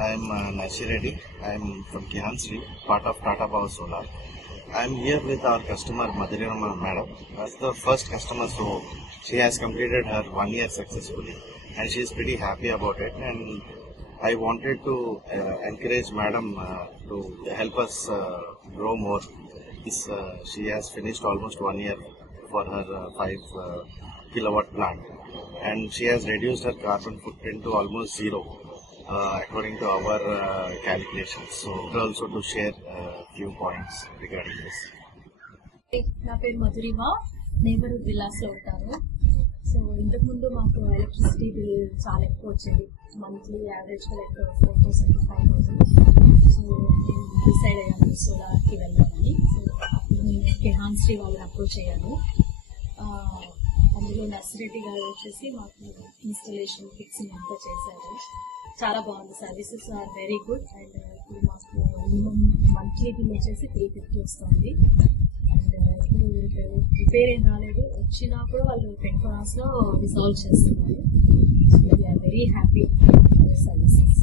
I'm Nashi Reddy. I'm from Kihan Street, part of Tata Power Solar. I'm here with our customer Madhurima Madam. That's the first customer, so she has completed her 1 year successfully, and she is pretty happy about it. And I wanted to encourage Madam to help us grow more. She has finished almost 1 year for her 5 kilowatt plant, and she has reduced her carbon footprint to almost zero, according to our calculations. So, also to share a few points regarding this. నా పేరు మధురిమ, నేబర్హుడ్ విల్లాస్లో ఉంటాను. సో ఇంతకుముందు మాకు electricity bill చాలా ఎక్కువ వచ్చేది. మంత్లీ యావరేజ్గా లైక్ 4,000 to 5,000. సో నేను డిసైడ్ అయ్యాను సోలార్కి వెళ్ళాలని. సో నేను కిహాన్ శ్రీ వాళ్ళని అప్రోచ్ అయ్యాను. అందులో నర్సిరెడ్డి గారు వచ్చేసి మాకు ఇన్స్టలేషన్ ఫిక్సింగ్ అంతా చేశారు. చాలా బాగుంది, services are very good. And ఇప్పుడు మాకు మినిమం మంత్లీ బిల్ వచ్చేసి 350 వస్తుంది. అండ్ ఇప్పుడు రిపేర్ ఏం రాలేదు, వచ్చినా కూడా వాళ్ళు 24 hours రిజాల్వ్ చేస్తున్నారు. So we're very happy services.